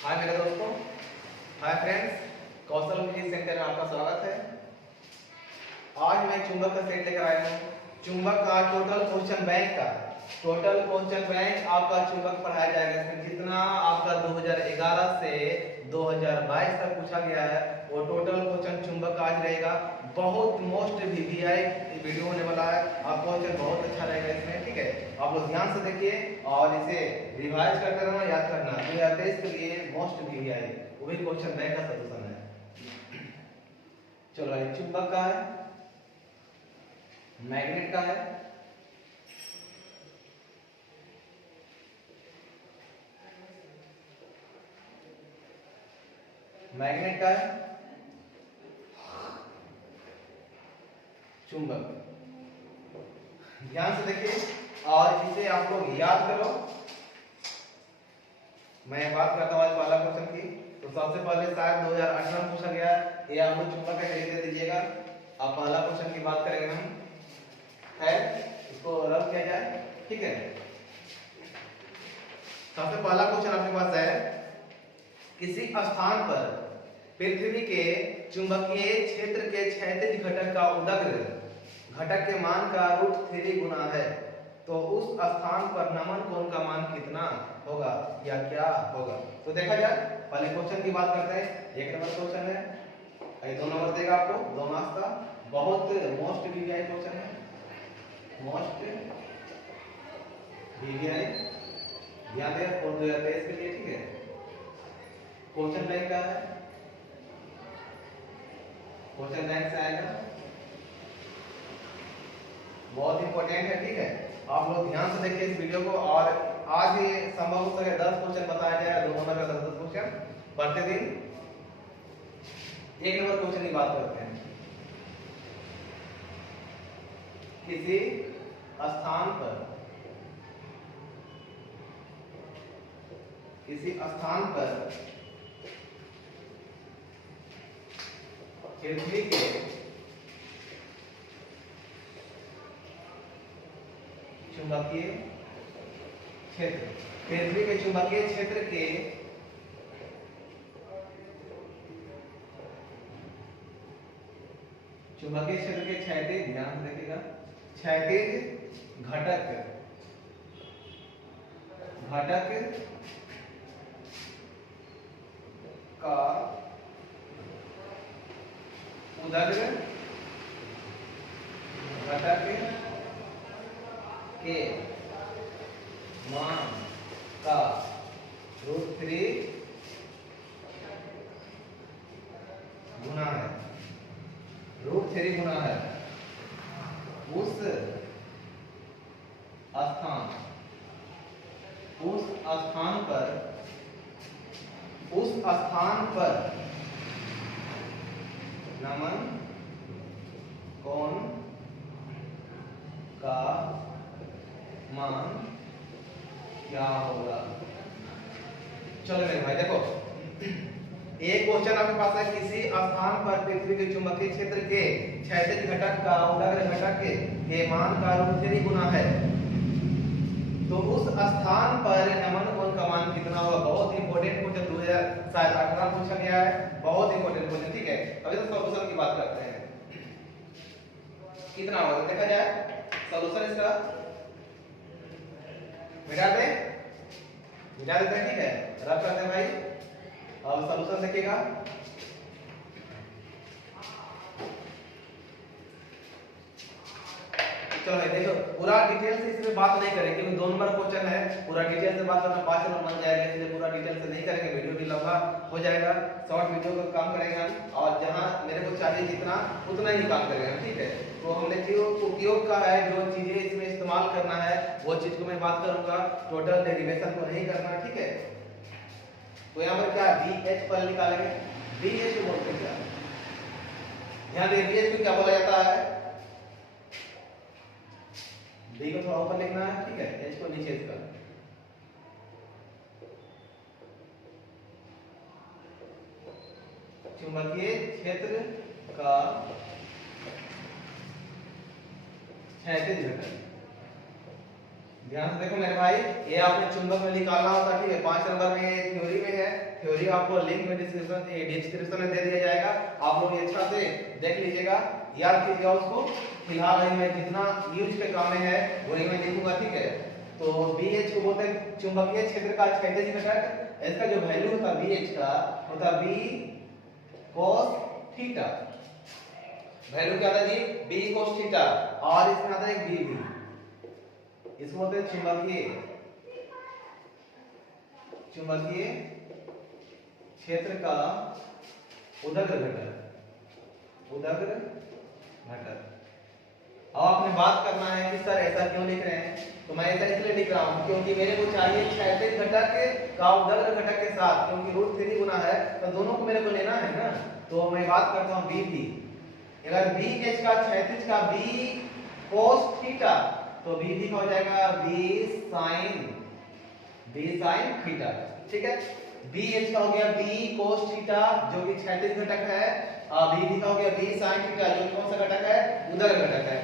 हाय मेरे दोस्तों, hi friends, कौशल physics centre में आपका स्वागत है। आज मैं चुंबक का सेट लेकर आया हूँ। चुंबक का टोटल क्वेश्चन बैंक का टोटल क्वेश्चन बैंक आपका चुंबक पढ़ाया जाएगा। इसमें जितना आपका 2011 से 2022 तक पूछा गया है वो टोटल क्वेश्चन चुंबक का आज रहेगा। बहुत मोस्ट वीवीआई वीडियो होने वाला है। आपका क्वेश्चन बहुत अच्छा रहेगा इसमें, ठीक है। आप लोग ध्यान से देखिए और इसे रिवाइज करते रहना, याद करना। 2023 के लिए मोस्ट वीवीआई वही क्वेश्चन बैंक का सॉल्यूशन है। चलो ये चुंबक का है, मैग्नेट का है, मैग्नेट का है, चुंबक। ध्यान से देखिए और इसे आप लोग याद करो। मैं बात करता हूँ आज पहला क्वेश्चन की। तो सबसे पहले शायद 2018 में पूछा गया है, ये आप लोग चुंबक का लिख दे दीजिएगा। अब पहला क्वेश्चन की बात करेंगे हम, है इसको रब किया जाए, ठीक है। सबसे पहला क्वेश्चन आपके पास है, किसी स्थान पर पृथ्वी के चुंबकीय क्षेत्र के क्षैतिज घटक का उदग्र घटक के मान का √3 गुना है, तो उस स्थान पर नमन कोण का मान कितना होगा या क्या होगा। तो देखा जाए, पहले क्वेश्चन की बात करते हैं। एक नंबर क्वेश्चन है, ये 2 नंबर देगा आपको, 2 मार्क्स का। बहुत मोस्ट वीवीआई क्वेश्चन है, मोस्ट वीवीआई। ध्यान दें और 2023 के लिए, ठीक है। क्वेश्चन बैंक क्या है, क्वेश्चन बैंक से आएगा, बहुत इंपॉर्टेंट है, ठीक है। आप लोग ध्यान से देखिए इस वीडियो को। और आज ये संभव हो सके 10 क्वेश्चन बताया जाए, 2 नंबर का 10 क्वेश्चन प्रतिदिन। एक नंबर क्वेश्चन की बात करते हैं। किसी स्थान पर पृथ्वी के चुंबकीय क्षेत्र, पृथ्वी के चुंबकीय क्षेत्र के क्षैतिज, ध्यान रखिएगा, क्षैतिज घटक का उदग्र घटक के मान का √3 गुना है, √3 गुना है। उस स्थान पर नमन कोण का मान क्या होगा। चलो मेरे भाई देखो, एक क्वेश्चन आपके पास है, किसी स्थान पर पृथ्वी के चुंबकीय क्षेत्र के क्षैतिज घटक का उदग्र घटक के मान का √3 गुना है, तो उस स्थान पर नमन कोण का मान कितना होगा। बहुत इंपॉर्टेंट क्वेश्चन 2018 में पूछा गया है, बहुत इंपॉर्टेंट क्वेश्चन, ठीक है। अभी तो सॉल्यूशन की बात करते हैं, कितना होगा देखा जाए। सॉल्यूशन इसका मिटा देते हैं, ठीक है। रब करते हैं भाई, अब सॉल्यूशन देखिएगा। चलो देखो, पूरा डिटेल से इसमें बात नहीं करेंगे क्योंकि 2 नंबर क्वेश्चन है। पूरा डिटेल से बात करना 5 नंबर बन जाएगा, इसलिए पूरा डिटेल से नहीं करेंगे, वीडियो भी लंबा हो जाएगा। शॉर्ट वीडियो का काम करेंगे हम, और जहां मेरे को चाहिए जितना उतना ही काम करेंगे, ठीक है। तो हमने जो उपयोग का है, जो चीजें इसमें इस्तेमाल करना है, वो चीज को मैं बात करूंगा। टोटल डेरिवेशन को नहीं करना, ठीक है। तो यहाँ पर क्या BH पर निकालेंगे, BH को बोलते हैं क्या, ध्यान दें BH को क्या बोला जाता है। B को थोड़ा ऊपर लिखना है, ठीक है, H को नीचे कर। चुंबकीय क्षेत्र का क्षैतिज घटक, ध्यान से देखो मेरे भाई, ये आपने चुंबक में निकालना होता, ठीक है। 5 नंबर में ये थ्योरी में है, थ्योरी आपको लिंक में डिस्क्रिप्शन में दे दिया जाएगा, आप लोग अच्छा से देख लीजिएगा, याद कीजिएगा उसको। फिलहाल मैं जितना यूज के काम में है वही मैं लिखूंगा, ठीक है। तो BH को बोलते हैं चुंबकीय क्षेत्र का क्षैतिज घटक। इसका जो वैल्यू होता है BH का होता B cos थीटा। वैल्यू क्या था जी? B cos थीटा, और इसमें आता है BB, इसको बोलते हैं चुंबकीय क्षेत्र का उदग्र घटक, उदग्र घटक। अब आपने बात करना है कि सर ऐसा क्यों लिख रहे हैं, तो मैं ऐसा इसलिए लिख रहा हूं क्योंकि मेरे को चाहिए क्षैतिज घटक का उदग्र घटक के साथ, क्योंकि √3 गुना है तो दोनों को मेरे को लेना है ना। तो मैं बात करता हूं BB, अगर BH का क्षैतिज का B cos थीटा, तो BB का हो जाएगा B sin थीटा, ठीक है। BH का हो गया B cos थीटा जो कि क्षैतिज घटक है, और BB का हो गया B sin थीटा जो कि कौन सा घटक है? उदग्र घटक है।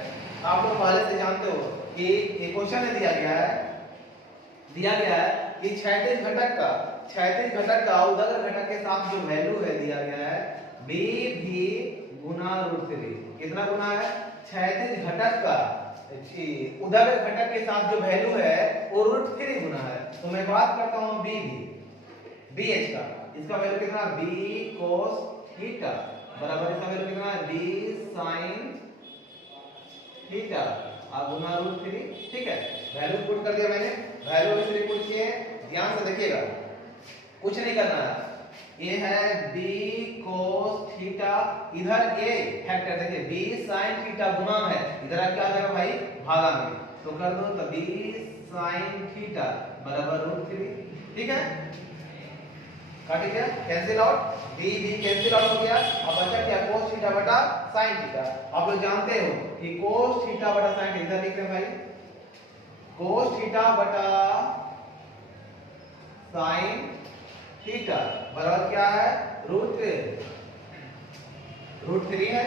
आप लोग पहले से जानते हो कि एक क्वेश्चन में दिया गया है कि क्षैतिज घटक का उदग्र घटक के साथ जो वैल्यू है दिया गया है BB गुना √3। कितना गुना है? क्षैतिज घटक का उदग्र घटक के साथ जो वैल्यू है वो √3 गुना है। तो मैं बात करता हूं BH का, इसका वैल्यू कितना? B cos थीटा बराबर इसका वैल्यू कितना है? B sin थीटा और गुना √3, ठीक है। वैल्यू पुट कर दिया मैंने, वैल्यू इसलिए पुट किए, ध्यान से देखिएगा, कुछ नहीं करना है। ये है B cos थीटा, इधर ये फैक्टर देखिए B sin थीटा गुना है, इधर क्या आ जाएगा भाई? भागा में, तो कर दो तो B sin थीटा बराबर √3, ठीक है। काट गया, cancel out, B cancel out हो गया। अब बचा क्या? cos थीटा बटा sin थीटा। आप लोग जानते हो कि cos थीटा बटा sin थीटा लिख रहे हैं भाई, cos थीटा बटा sin थीटा बराबर क्या है? √3 है,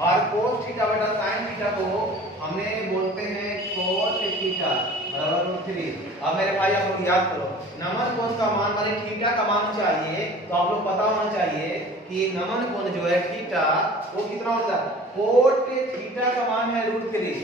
और cos थीटा बटा sin थीटा को हमने बोलते हैं cos थीटा बराबर √3। अब मेरे भाई आप लोग याद करो, नमन कोण का मान माने थीटा का मान चाहिए, तो आप लोग पता होना चाहिए कि नमन कोण जो है थीटा वो कितना होता है? cot थीटा का मान है √3।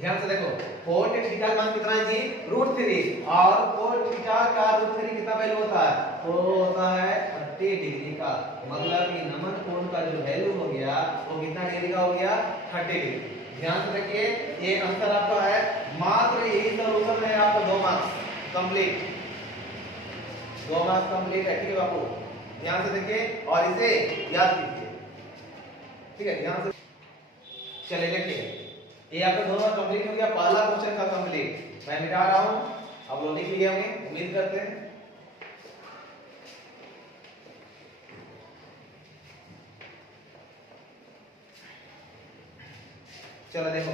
ध्यान से देखो, cot थीटा का मान कितना है जी? √3, और cot थीटा का √3 कितना वैल्यू होता है? वो होता है 30 डिग्री का। मतलब कि नमन कोण का जो वैल्यू हो गया वो कितना डिग्री का हो गया? 30 डिग्री। ध्यान से रखिए, ये आंसर आपका है, मात्र यही सॉल्यूशन है आपका 2 मार्क्स कंप्लीट, 2 मार्क्स कंप्लीट है, ठीक है बाबू। ध्यान से देखिए और इसे याद कीजिए, ठीक है। ध्यान से चले देखिए, ये आपका 2 मार्क्स कंप्लीट हो गया, पहला क्वेश्चन का कंप्लीट। मैं मिटा रहा हूं, अब लोग लिख लिए होंगे, उम्मीद करते हैं। चलो देखो,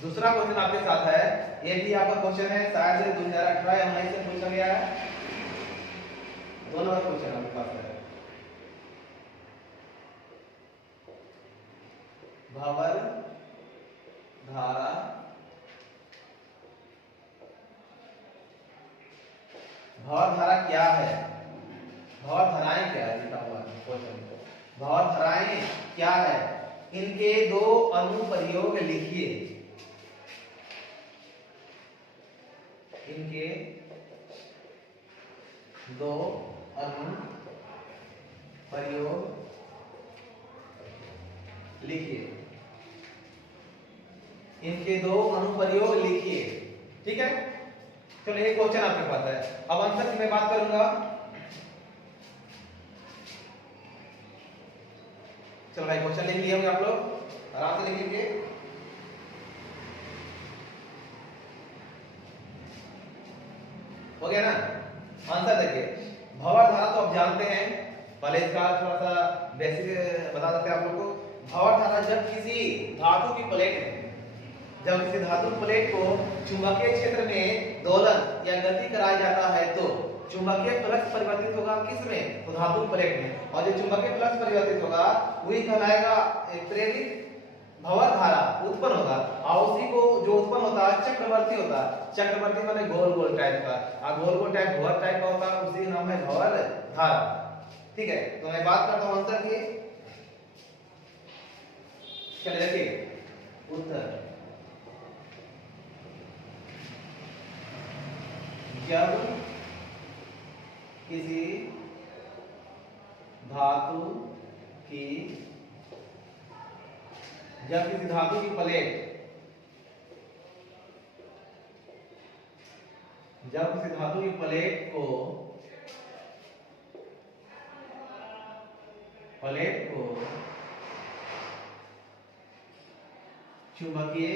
दूसरा क्वेश्चन आपके साथ है, ये भी आपका क्वेश्चन है, शायद 2018 या 19 से पूछा गया है। 2 नंबर क्वेश्चन आपके पास है, भंवर धारा क्या है? भंवर धाराएं क्या है? लिखा हुआ है क्वेश्चन, भंवर धाराएं क्या है? इनके 2 अनुप्रयोग लिखिए, इनके 2 अनुप्रयोग लिखिए, इनके 2 अनुप्रयोग लिखिए, ठीक है। चलो ये क्वेश्चन आपके पास है, अब आंसर की मैं बात करूंगा। चलो भाई क्वेश्चन लिख लिए होंगे आप लोग, आराम से लिख लीजिए। हो गया ना? आंसर देखिए, भंवर धारा तो आप जानते हैं, पहले इसका थोड़ा सा बेसिक बता देते हैं आप लोग को। भंवर धारा जब किसी धातु की प्लेट में, जब किसी धातु प्लेट को चुंबकीय क्षेत्र में दोलन या गति कराया जाता है तो चुंबकीय फ्लक्स परिवर्तित होगा किसमें? तो धातु प्लेट में, और जो चुंबकीय फ्लक्स परिवर्तित होगा वही कहलाएगा प्रेरित भंवर धारा उत्पन्न होगा, और उसी को जो उत्पन्न होता है चक्रवर्ती होता है। चक्रवर्ती माने गोल गोल टाइप का, और गोल गोल टाइप भंवर टाइप का होता है, उसी नाम है भंवर धारा। ठीक है, तो मैं बात करता हूं आंसर की। चलिए देखिए उत्तर, जब किसी धातु की प्लेट, जब किसी धातु की प्लेट को चुंबकीय,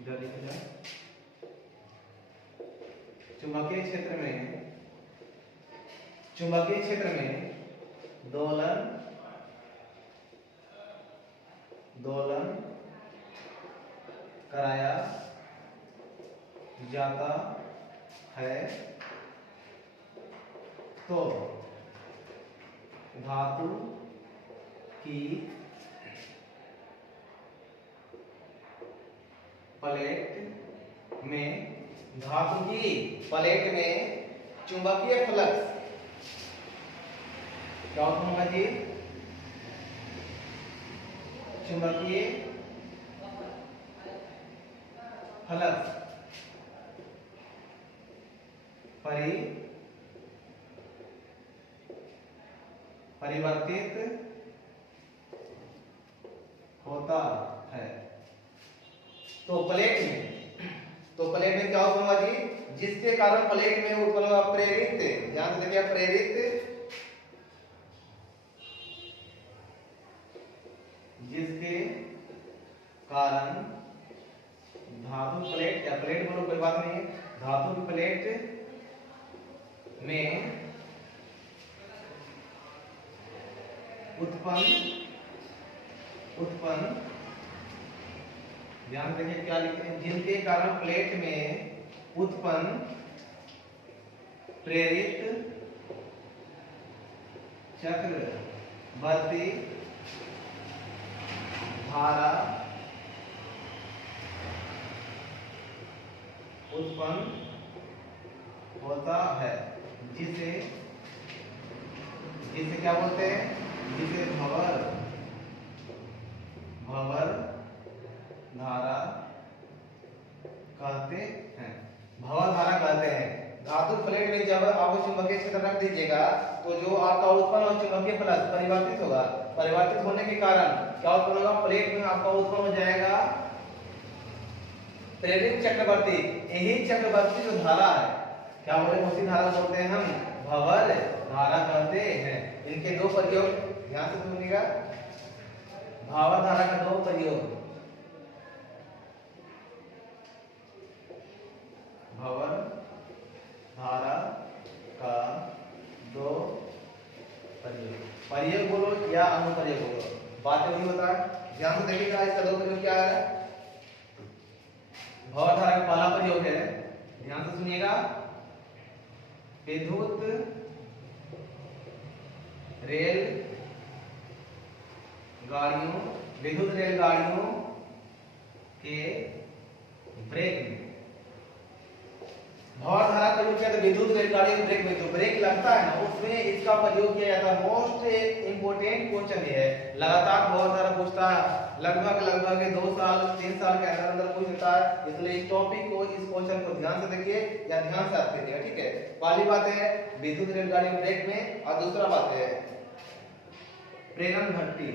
इधर लिखा जाए, चुंबकीय क्षेत्र में दोलन कराया जाता है, तो धातु की प्लेट में चुंबकीय फ्लक्स क्या होगा जी? चुंबकीय फ्लक्स परिवर्तित होता है। तो प्लेट में क्या होगा जी? जिसके कारण प्लेट में उत्पन्न होगा प्रेरित, ध्यान से देखिए प्रेरित, जिसके कारण धातु प्लेट या प्लेट बोलो कोई बात नहीं है, धातु की प्लेट में उत्पन्न ध्यान देखिए क्या लिखे हैं, जिनके कारण प्लेट में उत्पन्न प्रेरित चक्रवर्ती धारा उत्पन्न होता है, जिसे क्या बोलते हैं? जिसे भंवर धारा कहते हैं। भंवर धारा कहते हैं। धातु प्लेट में जब आप चुंबकीय क्षेत्र रख दीजिएगा तो जो आपका उत्पन्न और चुंबकीय फ्लक्स परिवर्तित होगा, परिवर्तित होने के कारण क्या उत्पन्न होगा? प्लेट में आपका उत्पन्न हो जाएगा प्रेरित चक्रवर्ती। यही चक्रवर्ती जो धारा है क्या बोलते हैं? उसी धारा बोलते हैं हम भंवर धारा कहते हैं। इनके दो प्रयोग ध्यान से सुनिएगा, भंवर धारा का दो प्रयोग, भंवर धारा का दो प्रयोग बोलो या अनुप्रयोग बोलो, बात वही होता है। ध्यान से देखिएगा इसका दो प्रयोग क्या है। भंवर धारा का पहला प्रयोग है, ध्यान से सुनिएगा, विद्युत रेलगाड़ियों के ब्रेक में। भंवर धारा का प्रयोग किया तो विद्युत रेलगाड़ियों के ब्रेक में जो ब्रेक लगता है ना उसमें इसका प्रयोग किया जाता है। मोस्ट इंपोर्टेंट क्वेश्चन ये है, लगातार भंवर धारा पूछता है, लगभग 2 साल 3 साल के अंदर पूछ देता है। इसलिए इस टॉपिक को, इस क्वेश्चन को ध्यान से देखिए या ध्यान से आप करिएगा, ठीक है। पहली बात है विद्युत रेलगाड़ियों ब्रेक में, और दूसरा बात है प्रेरण भट्टी,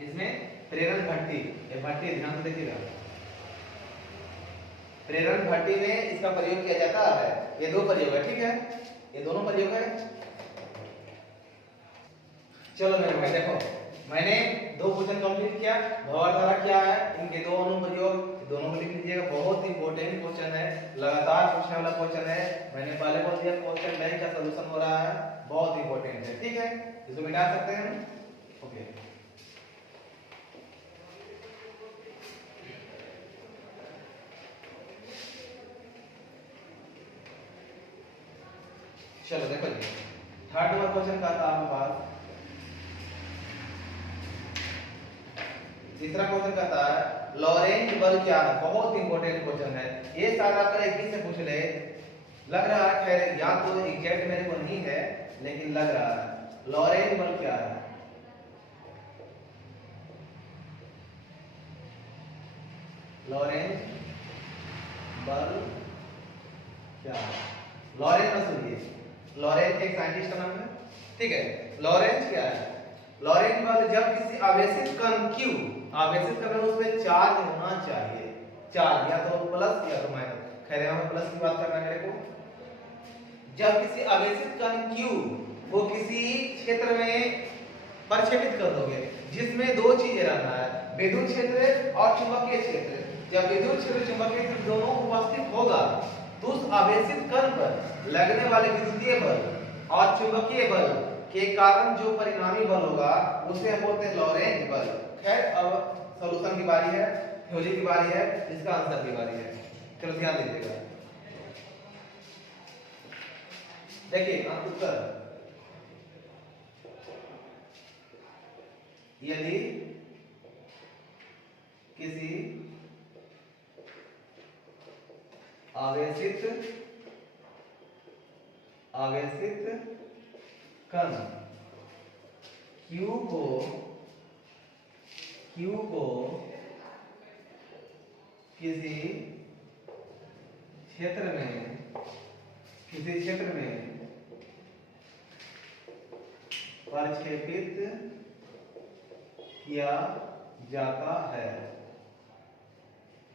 इसमें प्रेरण भट्टी, ये भट्टी ध्यान से देखिएगा, प्रेरण भट्टी में इसका प्रयोग किया जाता है। ये दो प्रयोग है, ठीक है, ये दोनों प्रयोग है। चलो मेरे भाई देखो, मैंने 2 क्वेश्चन कंप्लीट किया। भंवर धारा क्या है, इनके दो अनुप्रयोग, दोनों को लिख लीजिएगा। बहुत इंपॉर्टेंट क्वेश्चन है, लगातार पूछने वाला क्वेश्चन है। मैंने पहले बोल दिया क्वेश्चन बैंक का सॉल्यूशन हो रहा है, बहुत इंपॉर्टेंट है, ठीक है। इसको मिटा सकते हैं, ओके। चलो देखो जी, थर्ड नंबर क्वेश्चन का था आपके पास। तीसरा क्वेश्चन का था लॉरेंज बल क्या है। बहुत इंपॉर्टेंट क्वेश्चन है ये, सारा अगर एक ही से पूछ ले, लग रहा है, खैर या तो एग्जैक्ट मेरे को नहीं है लेकिन लग रहा है लॉरेंज बल क्या है। लॉरेंज बल क्या है? लॉरेंज में सुनिए, लॉरेंज एक साइंटिस्ट का नाम है, ठीक है। लॉरेंज क्या है? लॉरेंज बल जब किसी आवेशित कण Q, आवेशित कण उसमें चार्ज होना चाहिए, चार्ज या तो प्लस या तो माइनस, खैर यहां प्लस की बात करना है मेरे को। जब किसी आवेशित कण Q को किसी क्षेत्र में प्रक्षेपित कर दोगे जिसमें दो चीजें रहना है, विद्युत क्षेत्र और चुंबकीय क्षेत्र। जब विद्युत क्षेत्र चुंबकीय क्षेत्र दोनों उपस्थित होगा तो उस आवेशित कण पर लगने वाले विद्युतीय बल और चुंबकीय बल के कारण जो परिणामी बल होगा उसे हम बोलते हैं लॉरेंज बल। खैर अब सॉल्यूशन की बारी है, थ्योरी की बारी है, इसका आंसर की बारी है। चलो ध्यान दीजिएगा, देखिए उत्तर। यदि किसी आवेशित कण Q को किसी क्षेत्र में प्रक्षेपित किया जाता है,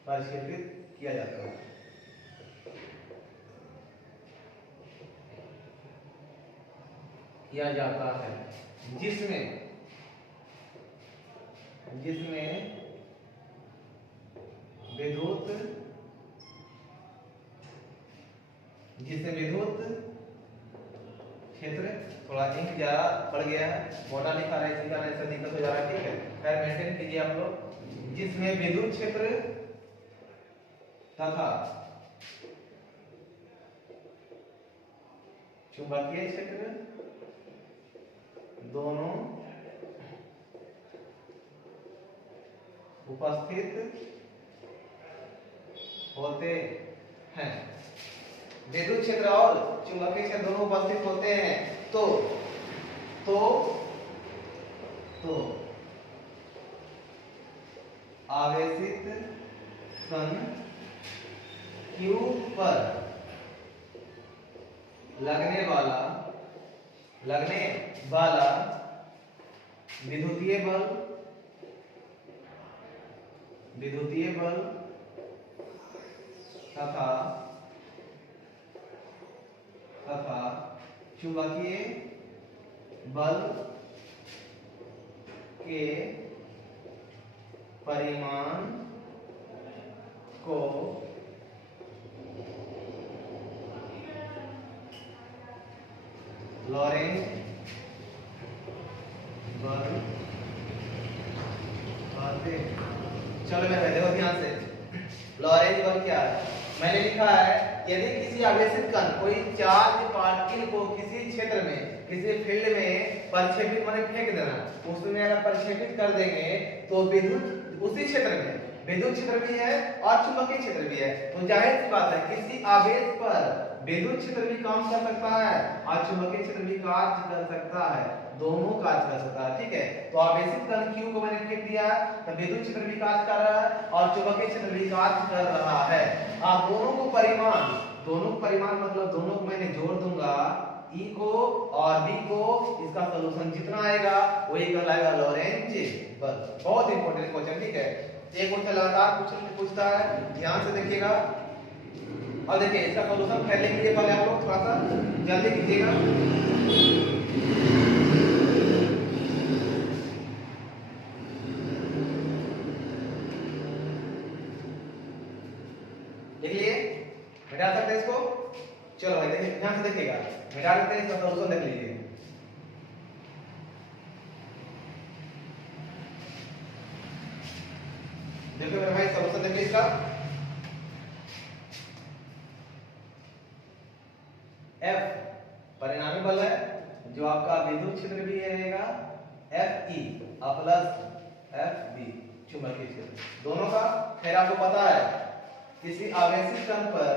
प्रक्षेपित किया जाता है, जिसमें विद्युत क्षेत्र, थोड़ा इंक ज्यादा पड़ गया है, मोटा लिखा रहा है, इसका ऐसा दिक्कत हो जा रहा है, ठीक है। खैर मेंटेन कीजिए आप लोग। जिसमें विद्युत क्षेत्र तथा चुंबकीय क्षेत्र दोनों उपस्थित होते हैं, विद्युत क्षेत्र और चुंबकीय क्षेत्र दोनों उपस्थित होते हैं तो आवेशित कण Q पर लगने वाला विद्युतीय बल तथा चुंबकीय बल के परिमाण को लॉरेंज बल कहते हैं। चलो मैं देखो ध्यान से, लॉरेंज बल क्या है? मैंने लिखा है यदि किसी आवेशित कण कोई चार्ज पार्टिकल को किसी क्षेत्र में, किसी फील्ड में प्रक्षेपित माने फेंक देना, उसमें अगर प्रक्षेपित कर देंगे तो विद्युत उसी क्षेत्र में विद्युत क्षेत्र भी है और चुंबकीय क्षेत्र भी है, तो जाहिर सी बात है किसी आवेश पर विद्युत क्षेत्र भी काम कर सकता है और चुंबकीय क्षेत्र भी कार्य कर सकता है, दोनों कार्य कर सकता है, ठीक है। तो आवेशित कण Q को मैंने फेंक दिया है तो विद्युत क्षेत्र भी कार्य कर रहा है और चुंबकीय क्षेत्र भी कार्य कर रहा है। आप दोनों को परिमाण मतलब दोनों को मैंने जोड़ दूंगा, E को और B को, इसका सॉल्यूशन जितना आएगा वही कहलाएगा लॉरेंज बल। बहुत इंपॉर्टेंट क्वेश्चन, ठीक है। एक क्वेश्चन लगातार पूछता है, ध्यान से देखिएगा और देखिए इसका सॉल्यूशन पहले कीजिए, पहले आप लोग थोड़ा सा जल्दी कीजिएगा। देखिए मिटा सकते हैं इसको, चलो भाई देखिए ध्यान से देखिएगा, मिटा सकते हैं, इसका सॉल्यूशन देख लीजिए। देखो मेरे भाई सॉल्यूशन देखिए इसका, F पर विद्युत क्षेत्र भी रहेगा FE और प्लस FB चुंबकीय क्षेत्र दोनों का। खैर आपको पता है किसी आवेशित कण पर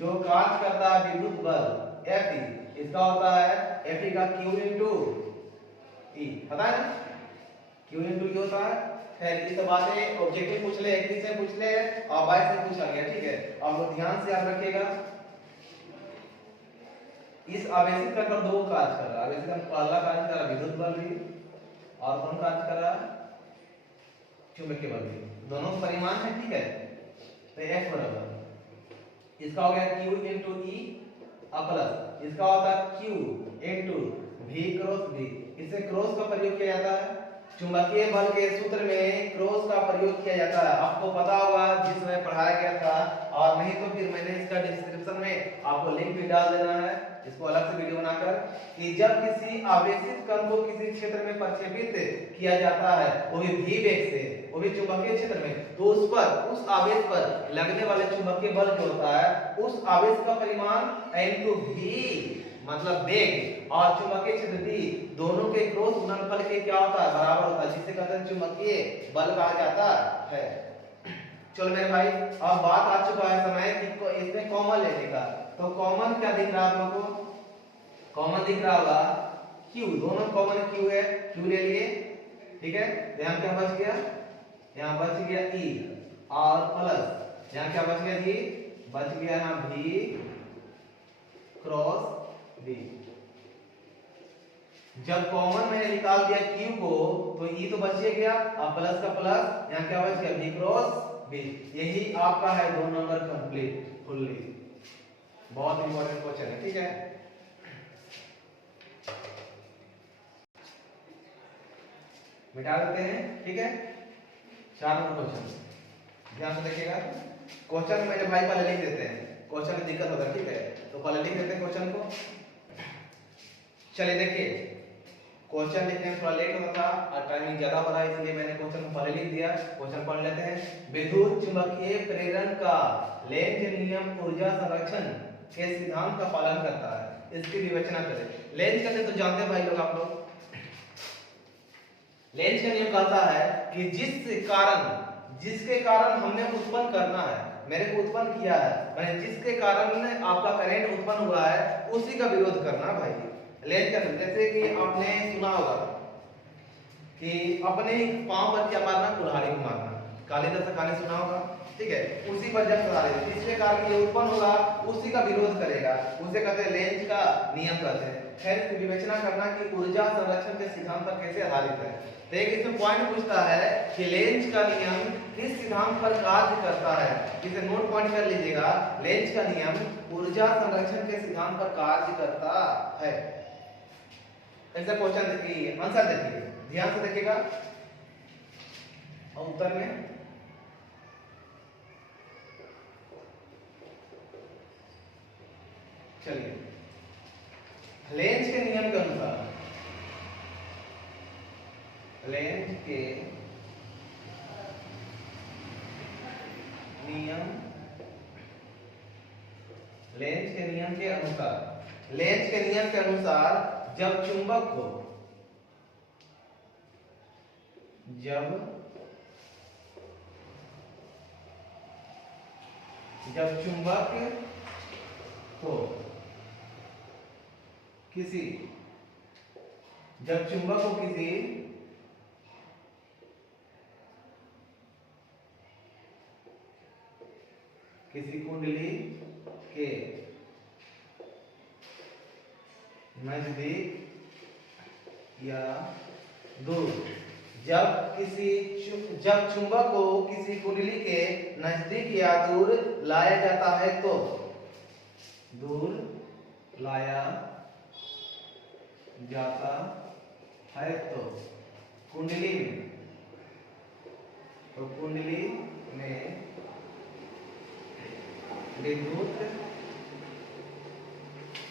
जो कार्य करता है विद्युत बल FE, इसका होता है FE का Q इंटू E, पता है ना Q इंटू E होता है। खैर ये सब बातें ऑब्जेक्टिव पूछ ले, एक से पूछ ले और 22 से पूछा गया, ठीक है। आप लोग ध्यान से याद रखिएगा। इस आवेशित कण पर दो कार्य कर रहा है। आवेशित कण पहला कार्य कर रहा है विद्युत बल भी और कौन कार्य कर रहा है चुंबकीय बल भी, दोनों परिमाण है, ठीक है। तो F बराबर इसका हो गया Q इंटू E प्लस इसका होता है Q into V cross V। इससे क्रॉस का प्रयोग किया जाता है चुंबकीय बल के सूत्र में, क्रॉस का प्रयोग किया जाता है। आपको पता होगा जिस समय पढ़ाया गया था, और नहीं तो फिर मैंने इसका डिस्क्रिप्शन में आपको लिंक भी डाल देना है, इसको अलग से वीडियो बनाकर, कि जब किसी आवेशित कण को किसी क्षेत्र में प्रक्षेपित किया जाता है वो भी v वेग से, वो भी चुंबकीय क्षेत्र में, तो उस आवेश पर लगने वाले चुंबकीय बल जो होता है उस आवेश का परिमाण v मतलब वेग और चुंबकीय क्षेत्र v दोनों के क्रॉस गुणनफल के क्या होता है बराबर होता है, जिसे कहते हैं चुंबकीय बल कहा जाता है। चलो मेरे भाई अब बात आ चुका है समय कि इसमें कॉमन लेने का। तो कॉमन क्या दिख रहा है आप लोगों को? कॉमन दिख रहा होगा Q, दोनों कॉमन Q है, Q ले लिए, ठीक है। यहाँ क्या बच गया? यहाँ बच गया E और प्लस यहाँ क्या बच गया जी? बच गया यहाँ V क्रॉस V। जब कॉमन मैंने निकाल दिया Q को तो E तो बच ही गया और प्लस का प्लस यहाँ क्या बच गया V क्रॉस V। यही आपका है 2 नंबर कंप्लीट फुल्ली। बहुत इंपॉर्टेंट क्वेश्चन है, ठीक है। मिटा देते हैं, ठीक है। 4 नंबर क्वेश्चन ध्यान से देखिएगा। क्वेश्चन मेरे भाई पहले लिख देते हैं, क्वेश्चन में दिक्कत होता है, ठीक है। तो पहले लिख देते हैं क्वेश्चन को। चलिए देखिए, क्वेश्चन लिखने में थोड़ा लेट होता था और टाइमिंग ज्यादा बढ़ा, इसलिए मैंने क्वेश्चन को पहले लिख दिया। क्वेश्चन पढ़ लेते हैं। विद्युत चुंबकीय प्रेरण का लेंज नियम ऊर्जा संरक्षण के सिद्धांत का पालन करता है, इसकी विवेचना करें। लेंज का तो जानते हैं भाई लोग, आप लोग लेंज का नियम कहता है कि जिसके कारण हमने उत्पन्न करना है, मेरे को उत्पन्न किया है, मैंने जिसके कारण आपका करंट उत्पन्न हुआ है उसी का विरोध करना भाई। लेंज का नियम, जैसे कि आपने सुना होगा कि अपने पांव पर क्या मारना, कुल्हाड़ी को मारना, कालिदास का कहानी सुना होगा, ठीक है। उसी पर जब सवाल है जिसके कारण ये उत्पन्न होगा उसी का विरोध करेगा, उसे कहते हैं लेंज का नियम कहते हैं। खैर इसकी विवेचना करना कि ऊर्जा संरक्षण के सिद्धांत पर कैसे आधारित है। तो एक इसमें पॉइंट पूछता है कि लेंज का नियम किस सिद्धांत पर कार्य करता है, इसे नोट पॉइंट कर लीजिएगा। लेंज का नियम ऊर्जा संरक्षण के सिद्धांत पर कार्य करता है। ऐसा क्वेश्चन देखिए, आंसर देखिए, ध्यान से देखिएगा और उत्तर में चलिए। लेंज के नियम के अनुसार, लेंज के नियम के अनुसार जब चुंबक को किसी कुंडली के नजदीक या दूर, जब चुंबक को किसी कुंडली के नजदीक या दूर लाया जाता है तो कुंडली में विद्युत,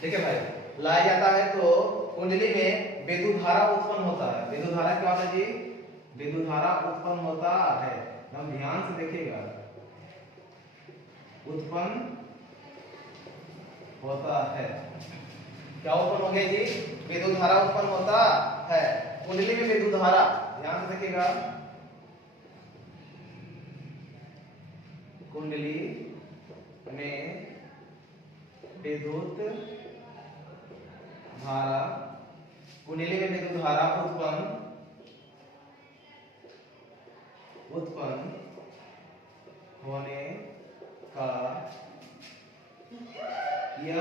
देखिए भाई, लाया जाता है तो कुंडली में विद्युत धारा उत्पन्न होता है। विद्युत धारा क्या होता है जी? विद्युत धारा उत्पन्न होता है। हम ध्यान से देखिएगा, उत्पन्न होता है। क्या उत्पन्न हो गया जी? विद्युत धारा उत्पन्न होता है। कुंडली में विद्युत धारा, ध्यान से देखिएगा, कुंडली में विद्युत धारा, कुंडली में विद्युत धारा उत्पन्न होने का यह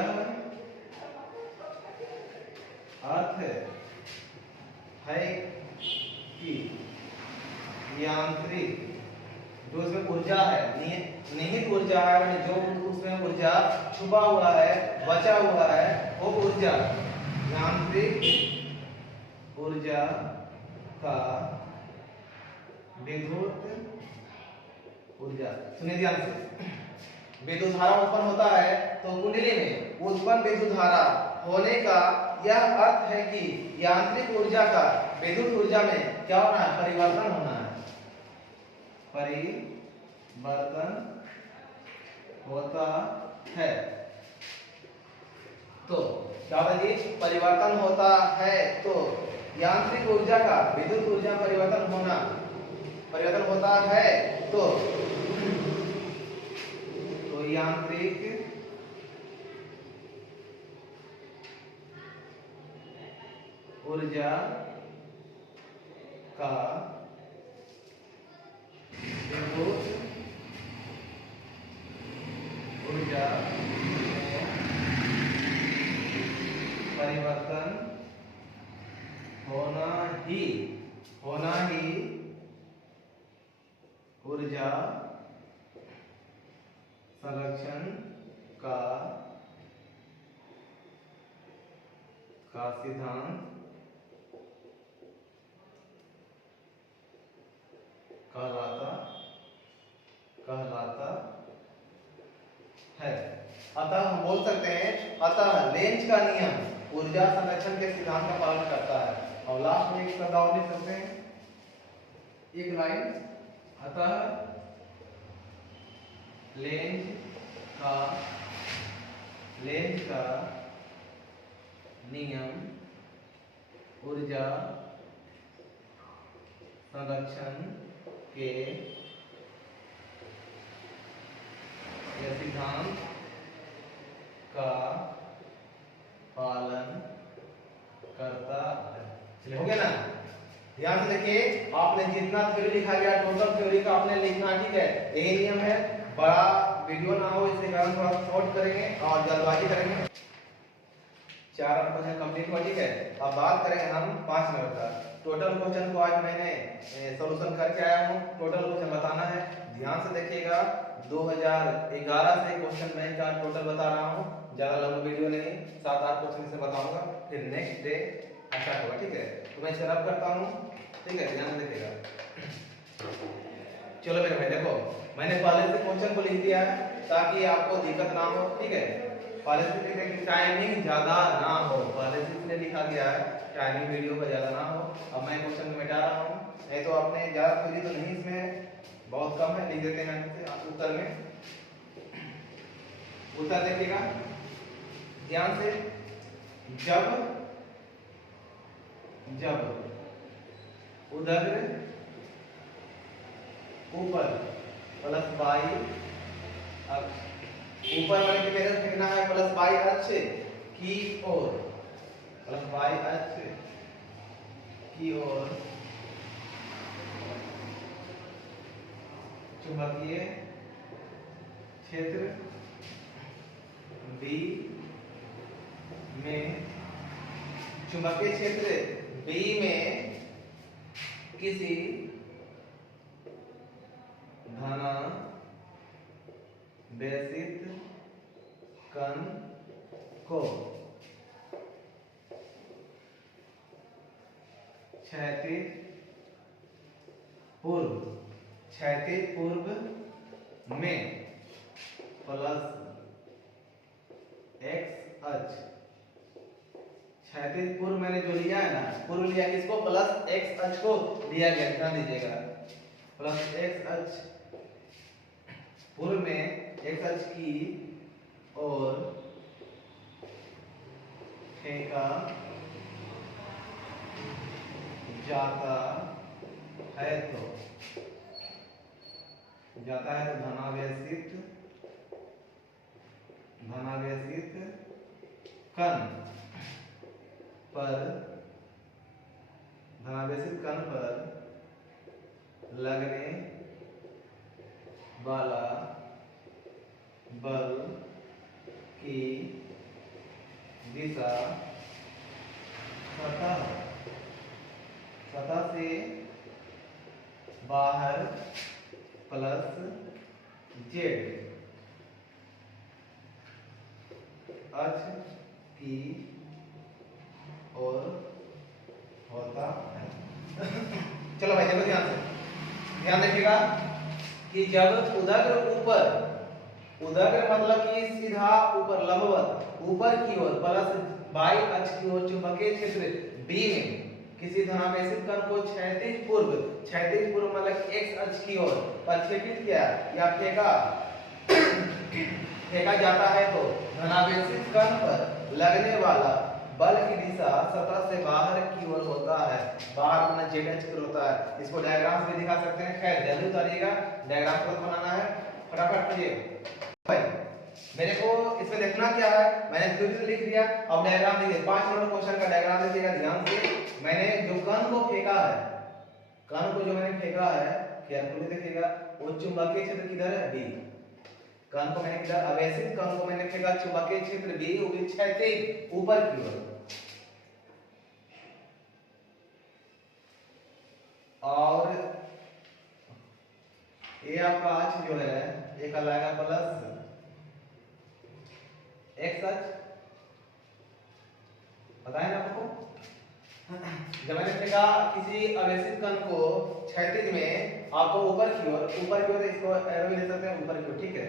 अर्थ है कि यांत्रिक जो उसमें ऊर्जा है, निहित ऊर्जा है, जो उसमें ऊर्जा छुपा हुआ है, बचा हुआ है, वो ऊर्जा यांत्रिक ऊर्जा का विद्युत ऊर्जा, सुनिए ध्यान से, विद्युत धारा उत्पन्न होता है तो कुंडली में उत्पन्न विद्युत धारा होने का यह अर्थ है कि यांत्रिक ऊर्जा का विद्युत ऊर्जा में क्या होना है? परिवर्तन होना है। परिवर्तन होता है। तो क्या होता है जी? परिवर्तन होता है तो यांत्रिक ऊर्जा का विद्युत ऊर्जा परिवर्तन होता है तो यांत्रिक ऊर्जा का विद्युत ऊर्जा में परिवर्तन होना ही ऊर्जा संरक्षण का सिद्धांत कहलाता है। अतः हम बोल सकते हैं, अतः लेंज का नियम ऊर्जा संरक्षण के सिद्धांत का पालन करता है। और लास्ट में एक शब्द और लिख सकते हैं, एक लाइन, अतः लेंज का नियम ऊर्जा संरक्षण के सिद्धांत का पालन करता है। चलिए, हो गया ना? ध्यान से देखिए, आपने जितना थ्योरी लिखा गया टोटल थ्योरी का आपने लिखना, ठीक है? यही नियम है। बड़ा वीडियो ना हो इसलिए कारण थोड़ा शॉर्ट करेंगे और जल्दबाजी करेंगे। 4 क्वेश्चन कंप्लीट हुआ, ठीक है? अब बात करेंगे हम 5 मिनट का। टोटल क्वेश्चन को आज मैंने सॉल्यूशन करके आया हूँ। टोटल क्वेश्चन बताना है, ध्यान से देखिएगा। 2011 से क्वेश्चन बैंक का टोटल बता रहा हूँ, ज्यादा लंबा वीडियो नहीं, 7-8 क्वेश्चन से बताऊंगा, फिर नेक्स्ट डे अच्छा होगा, ठीक है? तो मैं शराब करता हूँ, ठीक है? ध्यान से देखिएगा। चलो मेरे भाई देखो, मैंने पहले से क्वेश्चन को लिख दिया है ताकि आपको दिक्कत ना हो, ठीक है? पहले से लिखने की टाइमिंग ज्यादा ना हो, पहले से इसलिए लिखा गया है टाइमिंग वीडियो का ज्यादा ना हो। अब मैं क्वेश्चन मिटा रहा हूँ, नहीं तो आपने ज्यादा थ्योरी तो नहीं, इसमें बहुत कम है, लिख देते हैं उत्तर में। उत्तर देखिएगा ध्यान से, जब उदग्र ऊपर प्लस y अक्ष, ऊपर वाले की तरफ लिखना है प्लस y अक्ष की ओर, प्लस y अक्ष की ओर चुंबकीय क्षेत्र B में, चुंबकीय क्षेत्र B में किसी धनावेशित कण को क्षैतिज पूर्व में प्लस x अक्ष, क्षैतिज पूर्व मैंने जो लिया है ना, पूर्व लिया किसको? प्लस x अक्ष को लिया गया, ध्यान दीजिएगा, प्लस x अक्ष पूर्व में x अक्ष की और फेंका जाता है तो धनावेशित कण पर लगने वाला बल की दिशा सतह से बाहर प्लस जेड अक्ष की ओर होता है। चलो भाई देखो ध्यान देखिएगा कि जब उदग्र मतलब कि सीधा ऊपर लंबवत ऊपर की ओर प्लस बाई अक्ष की ओर चुंबकीय क्षेत्र बी में किसी धनावेशित कण को क्षैतिज पूर्व मतलब एक्स अक्ष की ओर प्रक्षेपित किया या फेंका जाता है तो धनावेशित कण पर लगने वाला बल की दिशा सतह से बाहर की ओर होता है। बाहर में जेड अक्ष पर होता है। इसको डायग्राम से दिखा सकते हैं। खैर जल्दी उतारिएगा, डायग्राम को बनाना है, फटाफट कीजिए भाई। मेरे को इसमें देखना क्या है, मैंने शुरू से लिख दिया। अब डायग्राम देखिए, 5 नंबर क्वेश्चन का डायग्राम देखिएगा ध्यान से। मैंने जो कण को फेंका है, केयरफुली देखिएगा, वो चुंबकीय क्षेत्र किधर है? बी। कण को मैंने किधर? अवेशित कण को मैंने फेंका चुंबकीय क्षेत्र बी, वो भी क्षैतिज ऊपर की ओर। और ये आपका अक्ष जो है एक लगाएगा प्लस एक्स अक्ष, पता है ना आपको? जब मैंने फेंका किसी अवेशित कण को क्षैतिज में आपको ऊपर की ओर, इसको एरो भी ले सकते हैं ऊपर की ओर, ठीक है।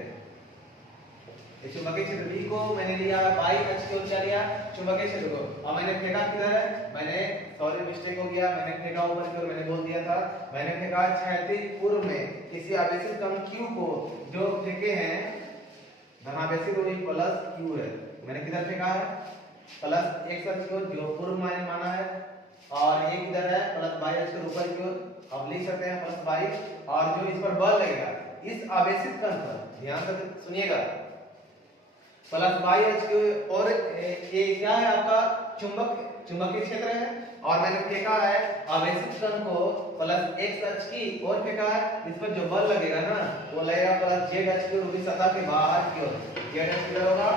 इस चुंबकीय क्षेत्र बी को मैंने लिया बाई अक्ष की ओर लिया चुंबकीय क्षेत्र को। अब मैंने फेंका किधर है? सॉरी मिस्टेक हो गया, मैंने फेंका ऊपर की ओर, मैंने बोल दिया था। मैंने फेंका क्षैतिज पूर्व में किसी आवेशित कण क्यू को, जो फेंके हैं धनावेशित वही प्लस क्यू है। मैंने किधर फेंका है? प्लस एक्स अक्ष की ओर, जो पूर्व मैंने माना है। और ये किधर है? प्लस बाई अक्ष के ऊपर की ओर, अब लिख सकते हैं प्लस बाई। और जो इस पर बल लगेगा इस आवेशित कण पर, ध्यान से सुनिएगा, प्लस बाई अक्ष की ओर ये क्या है आपका? चुंबकीय क्षेत्र है। और मैंने फेंका है आवेशित कण को प्लस एक्स अक्ष की ओर फेंका है। इस पर जो बल लगेगा ना, वो लगेगा प्लस जेड अक्ष की ओर, सतह के बाहर की ओर। जेड अक्ष किधर होगा?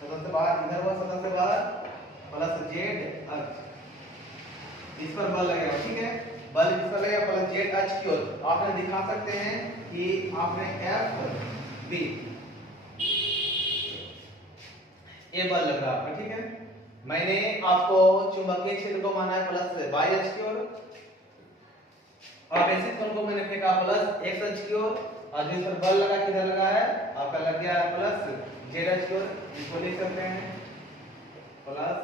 सतह से बाहर, इधर होगा सतह से बाहर प्लस जेड अक्ष, इस पर बल लगेगा, ठीक है। बल इस पर लगेगा प्लस जेड अक्ष की ओर। आपने दिखा सकते हैं कि आपने एफ बी ये बल लग रहा है आपका, ठीक है। मैंने आपको चुंबकीय क्षेत्र को माना है प्लस बाई अक्ष की ओर, आवेशित कण को मैंने फेंका प्लस एक्स अक्ष की ओर, और जो इस पर बल लगा किधर लगा है आपका? लग गया है प्लस जेड अक्ष की ओर। इसको लिख सकते हैं प्लस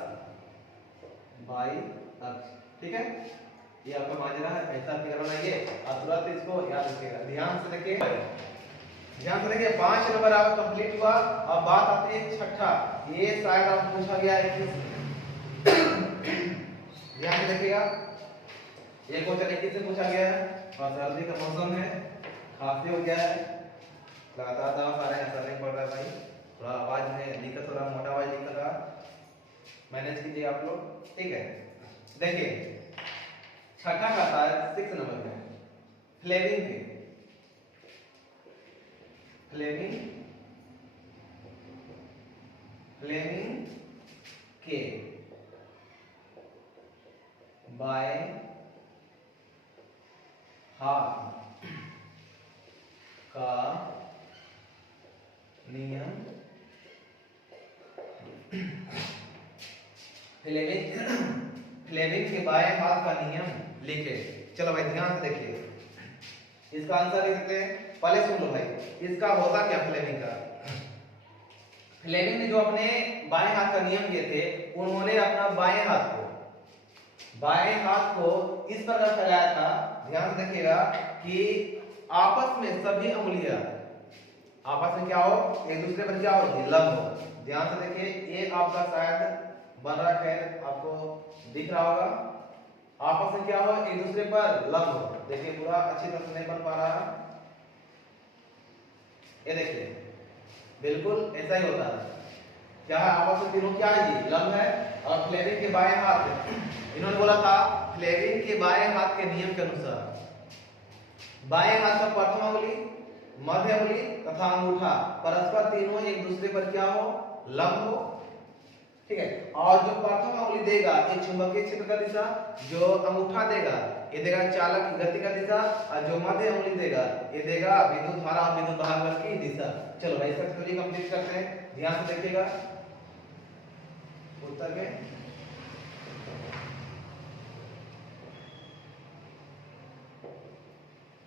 बाई अक्ष, ठीक है। ये आपका माजरा है, ऐसा फिगर बनाइए और तुरंत इसको याद रखिएगा। ध्यान से देखिए 5 नंबर आपका कंप्लीट हुआ। अब बात आती है छठा, ये शायद आप पूछा गया है कि ध्यान से देखिएगा, ये क्वेश्चन 21 से पूछा गया है। और सर्दी का मौसम है, खांसी हो गया है, लगातार दवा खा रहे हैं, असर नहीं पड़ रहा है भाई, थोड़ा आवाज में दिक्कत हो रहा, मोटा आवाज निकल रहा, मैनेज कीजिए आप लोग, ठीक है। देखिए छठा का था 6 नंबर में फ्लेमिंग के बाय हाथ का नियम। फ्लेमिंग के बाएं हाथ का नियम लिखे। चलो भाई ध्यान से देखिए, इसका आंसर लिख सकते हैं। पहले सुन लो भाई, इसका होता क्या फ्लेमिंग का? फ्लेमिंग ने जो अपने बाएं हाथ का नियम दिए थे, उन्होंने अपना बाएं हाथ को इस प्रकार फैलाया था, ध्यान से देखिएगा, कि आपस में सभी आपस में क्या हो, एक दूसरे पर क्या हो, लंब हो। ध्यान से देखिए, ये आपका शायद बन रहा है, आपको दिख रहा होगा। आपस में क्या हो, एक दूसरे पर लंब हो। देखिए पूरा अच्छी तरह से नहीं बन पा रहा, ये देखिए बिल्कुल ऐसा ही होता है। क्या है, आपस में तीनों क्या है जी, लंब है। और फ्लेविंग के बाएं हाथ, इन्होंने बोला था फ्लेविंग के बाएं हाथ के नियम के अनुसार बाएं हाथ का प्रथम अंगुली, मध्य अंगुली तथा अंगूठा परस्पर तीनों एक दूसरे पर क्या हो, लंब हो। ठीक है, और जो प्रथम अंगुली देगा ये चुंबकीय क्षेत्र का दिशा, जो अंगूठा देगा ये देगा चालक की गति का दिशा, और जो मध्य अंगुली देगा ये देगा विद्युत धारा और विद्युत वाहक की दिशा। चलो भाई इसका थ्योरी कंप्लीट करते हैं, ध्यान से देखिएगा उत्तर में।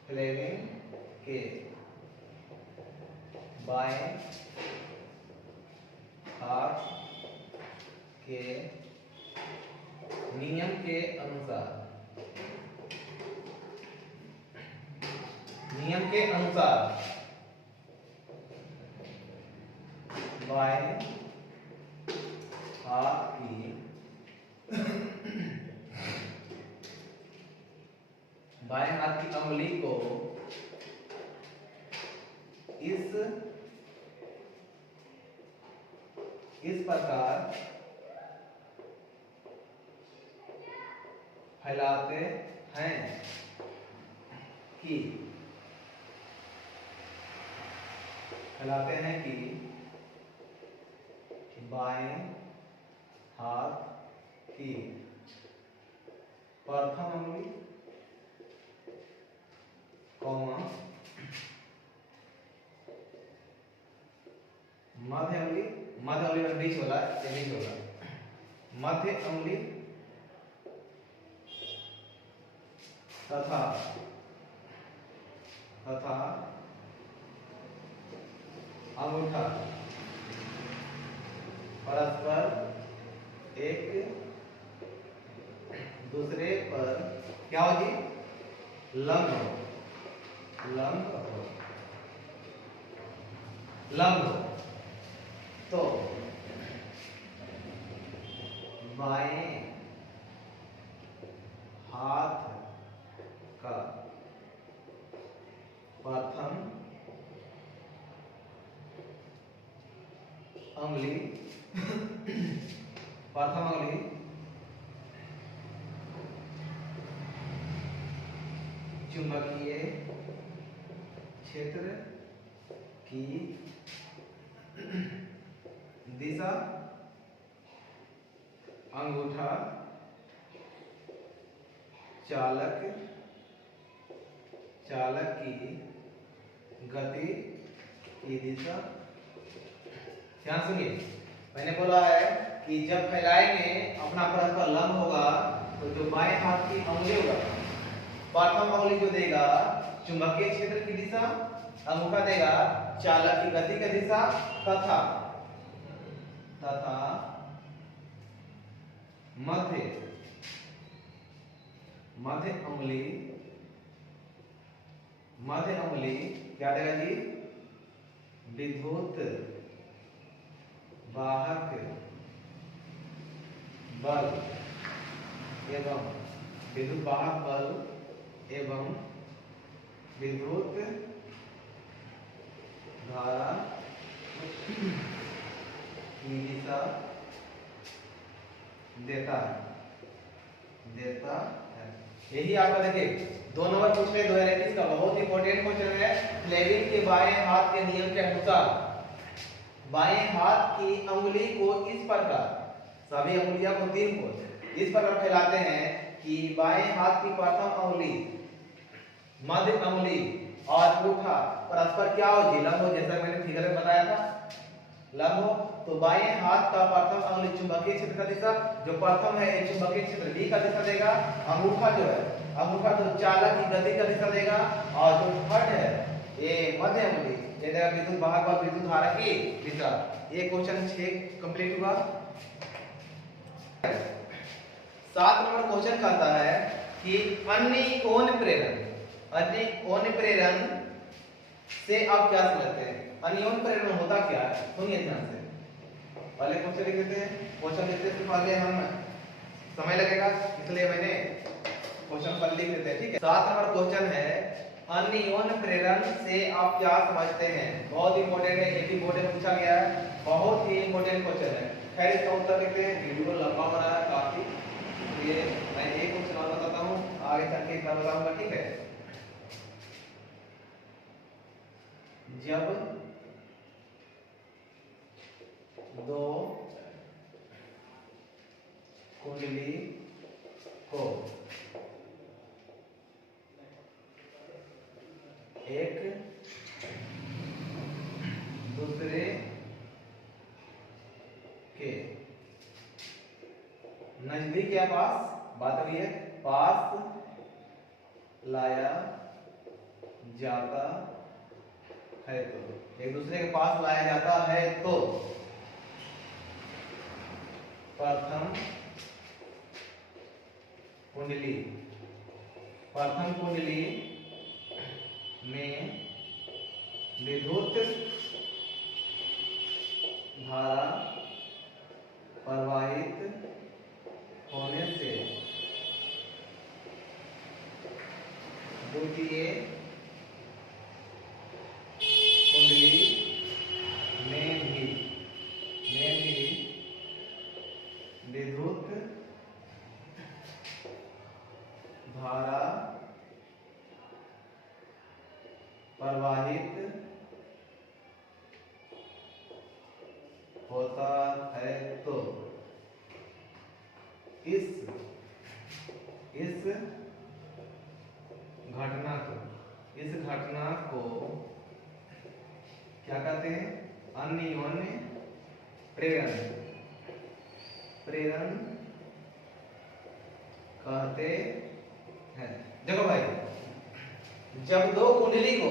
फ्लेमिंग के बाएं हाथ के नियम के अनुसार, नियम के अनुसार बाएं हाथ की बाएं हाथ की अंगुली को इस प्रकार फैलाते हैं कि बाएं हाथ की प्रथम अंगुली कॉमा मध्य अंगुली, मध्य अंगुली में बीच होला, ये बीच होला, मध्य अंगुली तथा अंगूठा परस्पर एक दूसरे पर क्या हो जी, लंब हो, लंब हो। तो बाएं हाथ का प्रथम अंगुली चुंबकीय क्षेत्र की दिशा, अंगूठा चालक की गति की दिशा। ध्यान सुनिए, मैंने बोला है कि जब फैलाएंगे अपना परस्पर लंब होगा तो जो बाएं हाथ की अंगुली होगा, प्रथम अंगुली जो देगा चुंबकीय क्षेत्र की दिशा, अंगूठा देगा चालक की गति की दिशा तथा मध्य अंगुली क्या देगा जी, विद्युत वाहक बल एवं विद्युत वाहक बल एवं विद्युत धारा की दिशा देता है। यही आपका देखिए 2 नंबर पूछ रहे 2021 का बहुत इंपॉर्टेंट क्वेश्चन है। फ्लेमिंग के बाएं हाथ के नियम के अनुसार बाएं हाथ की अंगुली को इस प्रकार, सभी अंगुलियां को 3 को इस प्रकार फैलाते हैं कि बाएं हाथ की प्रथम अंगुली, मध्य अंगुली और अंगूठा परस्पर क्या हो जी, लंब हो, जैसा मैंने फिगर में बताया था, लंब हो। तो बाएं हाथ का प्रथम अंगुली चुंबकीय क्षेत्र का दिशा, जो प्रथम है ये चुंबकीय क्षेत्र B का दिशा देगा, अंगूठा जो है अंगूठा तो चालक की गति का दिशा देगा, और जो थर्ड है ये मध्य अंगुली ये देगा विद्युत वाहक और विद्युत धारा की दिशा। ये क्वेश्चन 6 कंप्लीट हुआ। 7 नंबर क्वेश्चन कहता है कि अन्य कोण प्रेरण से आप क्या समझते हैं। अनियन प्रेरण होता क्या है, सुनिए ध्यान से। पहले क्वेश्चन लिख देते हैं, क्वेश्चन लिखते से पहले हम समय लगेगा, इसलिए मैंने क्वेश्चन पर लिख देते हैं, ठीक है। 7 नंबर क्वेश्चन है, अनियन प्रेरण से आप क्या समझते हैं। बहुत इंपॉर्टेंट है, ये भी बोर्ड में पूछा गया है, बहुत ही इंपॉर्टेंट क्वेश्चन है। खैर इसका उत्तर लिखते हैं, वीडियो लंबा हो रहा है काफी, ये मैं एक क्वेश्चन और बताता हूँ, आगे चल के इतना बताऊंगा, ठीक है। जब दो कुंडली को एक दूसरे के नजदीक या पास, बात हुई है, पास लाया जाता है तो, एक दूसरे के पास लाया जाता है तो प्रथम कुंडली में विद्युत धारा प्रवाहित होने से द्वितीय कुंडली में भी विद्युत धारा प्रवाहित होता है तो इस घटना को क्या कहते हैं, अन्योन्य प्रेरण कहते हैं। देखो भाई, जब दो कुंडली को,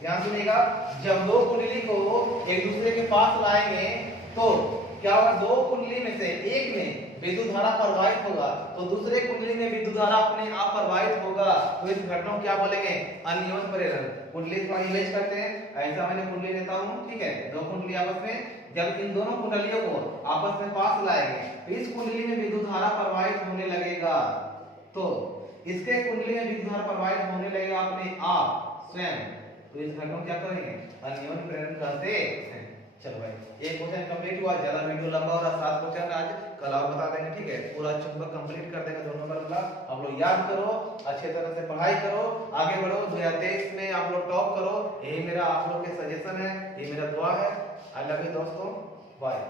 ध्यान सुनिएगा, जब दो कुंडली को एक दूसरे के पास लाएंगे तो क्या होगा, दो कुंडली में से एक में विद्युत धारा प्रवाहित होगा तो दूसरे कुंडली में विद्युत धारा अपने आप प्रवाहित होगा, तो इस घटना को क्या बोलेंगे, अन्योन्य प्रेरण। कुंडली को इमेज करते हैं, ऐसा मैंने कुंडली लेता हूं, ठीक है, दो कुंडली आपस में, जब इन दोनों कुंडलियों को आपस में पास लाएंगे तो इस कुंडली में विद्युत धारा प्रवाहित होने लगेगा, तो इसके कुंडली में विद्युत धारा प्रवाहित होने लगेगा अपने आप स्वयं, तो इस घटना को क्या करेंगे, अन्योन्य प्रेरण कहते हैं। चलो भाई, एक क्वेश्चन कंप्लीट हुआ, ज्यादा वीडियो लंबा हो रहा, 7 क्वेश्चन आज, कल और बता देंगे, ठीक है। पूरा चुंबक कंप्लीट कर देंगे 2 नंबर वाला। आप लोग याद करो, अच्छे तरह से पढ़ाई करो, आगे बढ़ो, 2023 में आप लोग टॉप करो, यही मेरा आप लोग के सजेशन है, ये मेरा दुआ है। आई लव यू दोस्तों, बाय।